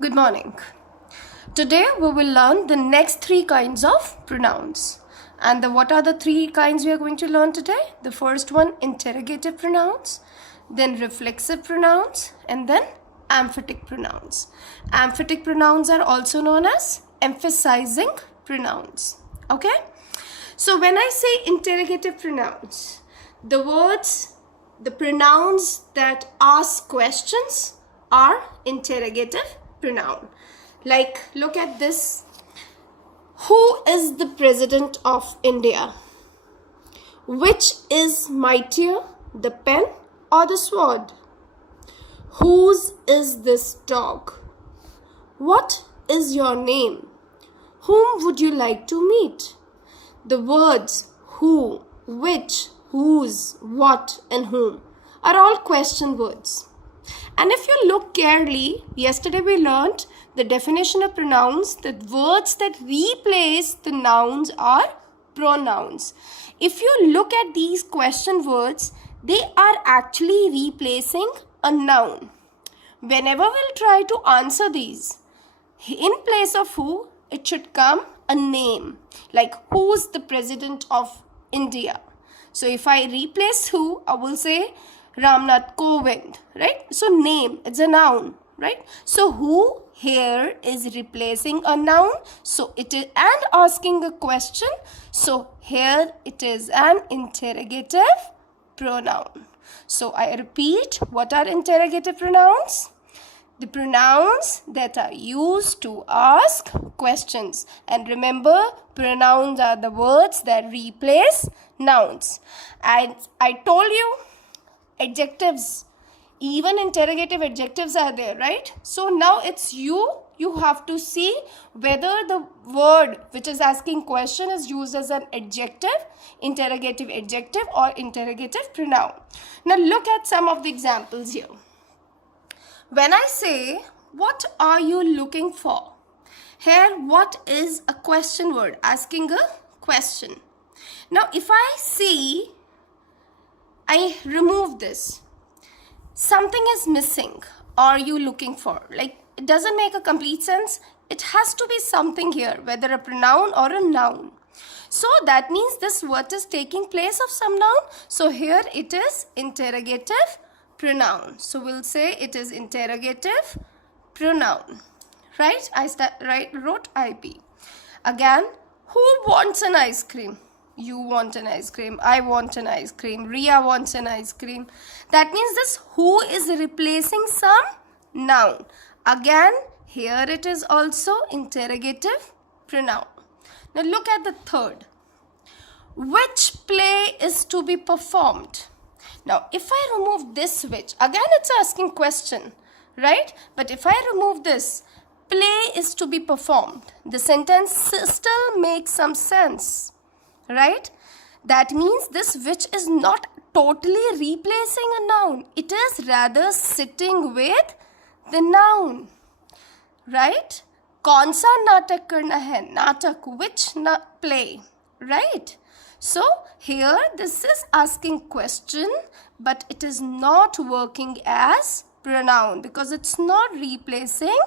Good morning. Today we will learn the next three kinds of pronouns. And what are the three kinds we are going to learn today? The first one, interrogative pronouns, then reflexive pronouns, and then emphatic pronouns. Emphatic pronouns are also known as emphasizing pronouns. Okay? So when I say interrogative pronouns, the pronouns that ask questions are interrogative pronoun. Like, look at this. Who is the president of India? Which is mightier, the pen or the sword? Whose is this dog? What is your name? Whom would you like to meet? The words who, which, whose, what, and whom are all question words. And if you look carefully, yesterday we learned the definition of pronouns, that words that replace the nouns are pronouns. If you look at these question words, they are actually replacing a noun. Whenever we'll try to answer these, in place of who, it should come a name. Like, who's the president of India? So if I replace who, I will say Ramnath Kovind, right? So name, it's a noun, right? So who here is replacing a noun. So it is and asking a question. So here it is an interrogative pronoun. So I repeat, what are interrogative pronouns? The pronouns that are used to ask questions. And remember, pronouns are the words that replace nouns. And I told you, adjectives, even interrogative adjectives are there, right? So now it's you have to see whether the word which is asking question is used as an adjective, interrogative adjective, or interrogative pronoun. Now look at some of the examples here. When I say, what are you looking for? Here, what is a question word, asking a question. Now if I see, I remove this. Something is missing. Are you looking for? Like, it doesn't make a complete sense. It has to be something here, whether a pronoun or a noun. So that means this word is taking place of some noun. So here it is interrogative pronoun. So we'll say it is interrogative pronoun. Right? I wrote IP. Again, who wants an ice cream? You want an ice cream. I want an ice cream. Ria wants an ice cream. That means this who is replacing some noun. Again, here it is also interrogative pronoun. Now look at the third. Which play is to be performed? Now if I remove this which, again it's asking question, right? But if I remove this, play is to be performed, the sentence still makes some sense. Right? That means this which is not totally replacing a noun. It is rather sitting with the noun. Right? कौन सा नाटक करना है? नाटक, which play? Right? So here this is asking question, but it is not working as pronoun because it's not replacing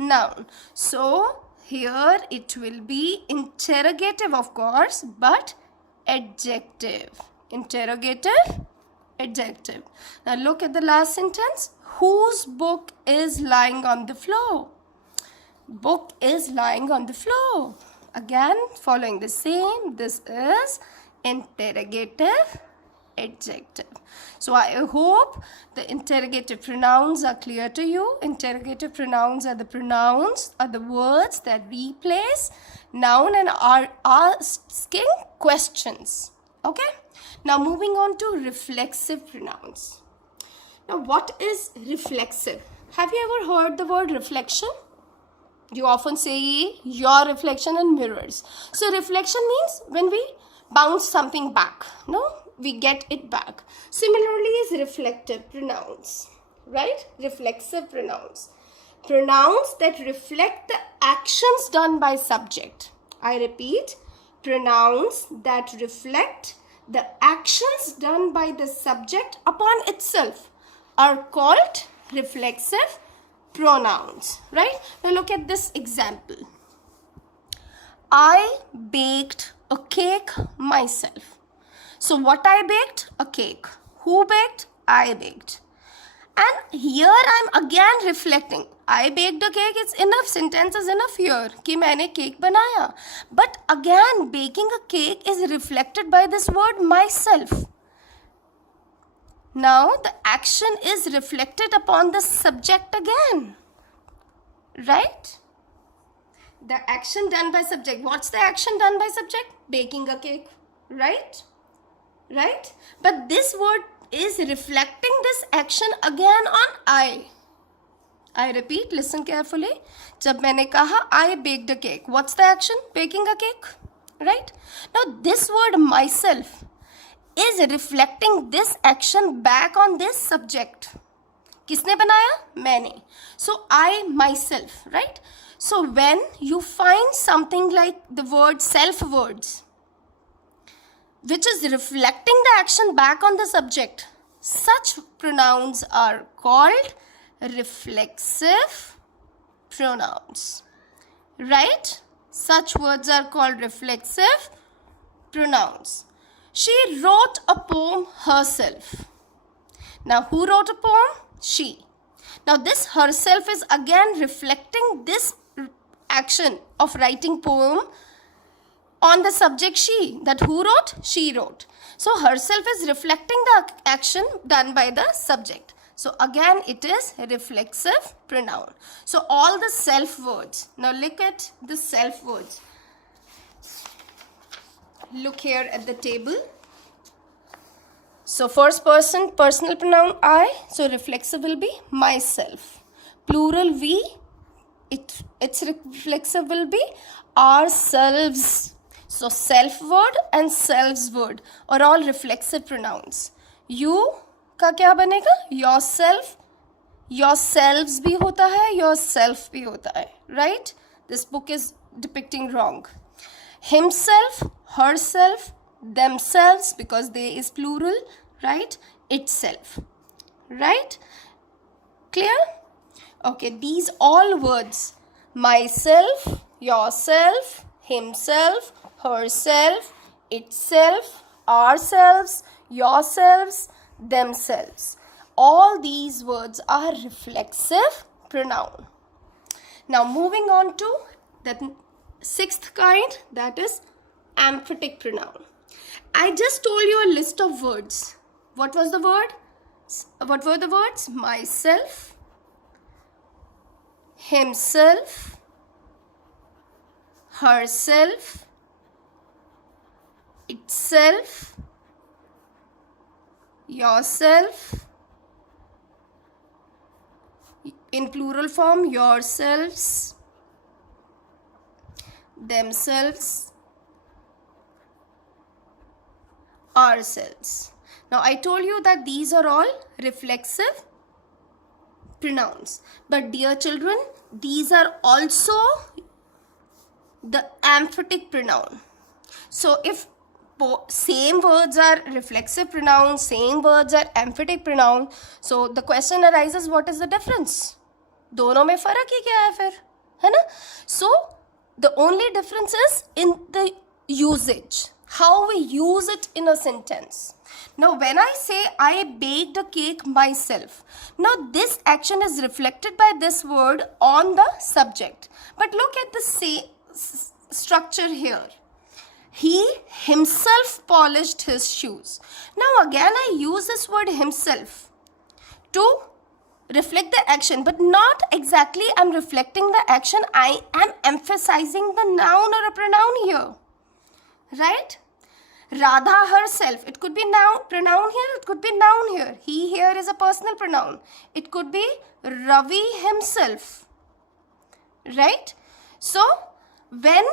noun. So here it will be interrogative, of course, but adjective. Interrogative, adjective. Now look at the last sentence. Whose book is lying on the floor? Book is lying on the floor. Again, following the same, this is interrogative adjective. So I hope the interrogative pronouns are clear to you. Interrogative pronouns are the words that replace noun and are asking questions. Okay? Now moving on to reflexive pronouns. Now what is reflexive? Have you ever heard the word reflection? You often say your reflection in mirrors. So reflection means when we bounce something back. No? We get it back. Similarly is reflective pronouns, right? Reflexive pronouns. Pronouns that reflect the actions done by subject. I repeat, pronouns that reflect the actions done by the subject upon itself are called reflexive pronouns, right? Now look at this example. I baked a cake myself. So what I baked? A cake. Who baked? I baked. And here I'm again reflecting. I baked a cake, it's enough, sentence is enough here कि मैंने cake बनाया. But again, baking a cake is reflected by this word myself. Now the action is reflected upon the subject again. Right? The action done by subject. What's the action done by subject? Baking a cake. Right? Right? But this word is reflecting this action again on I. I repeat, listen carefully. जब मैंने कहा I baked a cake. What's the action? Baking a cake. Right? Now this word myself is reflecting this action back on this subject. किसने बनाया? मैंने. So I myself, right? So when you find something like the word self words, which is reflecting the action back on the subject, such pronouns are called reflexive pronouns. Right? Such words are called reflexive pronouns. She wrote a poem herself. Now, who wrote a poem? She. Now, this herself is again reflecting this action of writing poem on the subject she. That who wrote? She wrote. So, herself is reflecting the action done by the subject. So, again, it is a reflexive pronoun. So, all the self words. Now, look at the self words. Look here at the table. So first person, personal pronoun I. So reflexive will be myself. Plural we. Its reflexive will be ourselves. So self word and selves word are all reflexive pronouns. You का क्या बनेगा? Yourself. Yourselves भी होता है. Yourself भी होता है. Right? This book is depicting wrong. Himself, herself, themselves, because they is plural, right? Itself, right? Clear? Okay, these all words, myself, yourself, himself, herself, itself, ourselves, yourselves, themselves, all these words are reflexive pronoun. Now moving on to the sixth kind, that is emphatic pronoun. I just told you a list of words. What was the word? What were the words? Myself, himself, herself, itself, yourself, in plural form, yourselves, themselves, ourselves. Now I told you that these are all reflexive pronouns, but dear children, these are also the emphatic pronoun. So if same words are reflexive pronouns, same words are emphatic pronoun, so the question arises, what is the difference? दोनों में फर्क ही क्या है फिर, है ना? So the only difference is in the usage, how we use it in a sentence. Now when I say I baked a cake myself, now this action is reflected by this word on the subject. But look at the structure here. He himself polished his shoes. Now again I use this word himself to reflect the action, but not exactly I'm reflecting the action. I am emphasizing the noun or a pronoun here. Right? Radha herself. It could be noun, pronoun here. It could be noun here. He here is a personal pronoun. It could be Ravi himself. Right? So, when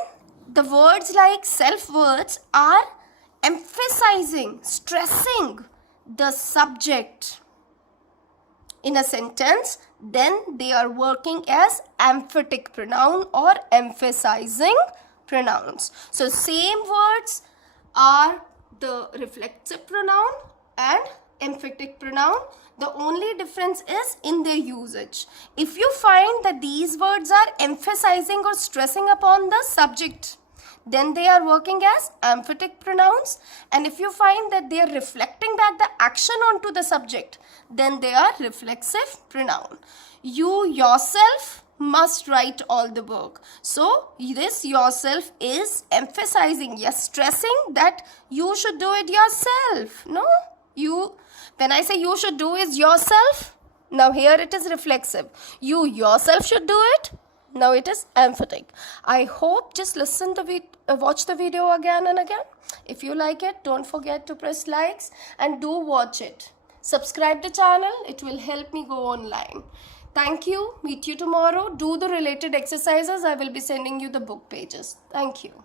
the words like self words are emphasizing, stressing the subject in a sentence, then they are working as emphatic pronoun or emphasizing pronouns. So same words are the reflexive pronoun and emphatic pronoun. The only difference is in their usage. If you find that these words are emphasizing or stressing upon the subject, then they are working as emphatic pronouns. And if you find that they are reflecting back the action onto the subject, then they are reflexive pronoun. You yourself must write all the work. So this yourself is emphasizing, yes, stressing that you should do it yourself. No, when I say you should do is yourself, now here it is reflexive. You yourself should do it. Now it is emphatic. I hope just watch the video again and again. If you like it, don't forget to press likes and do watch it. Subscribe the channel. It will help me go online. Thank you. Meet you tomorrow. Do the related exercises. I will be sending you the book pages. Thank you.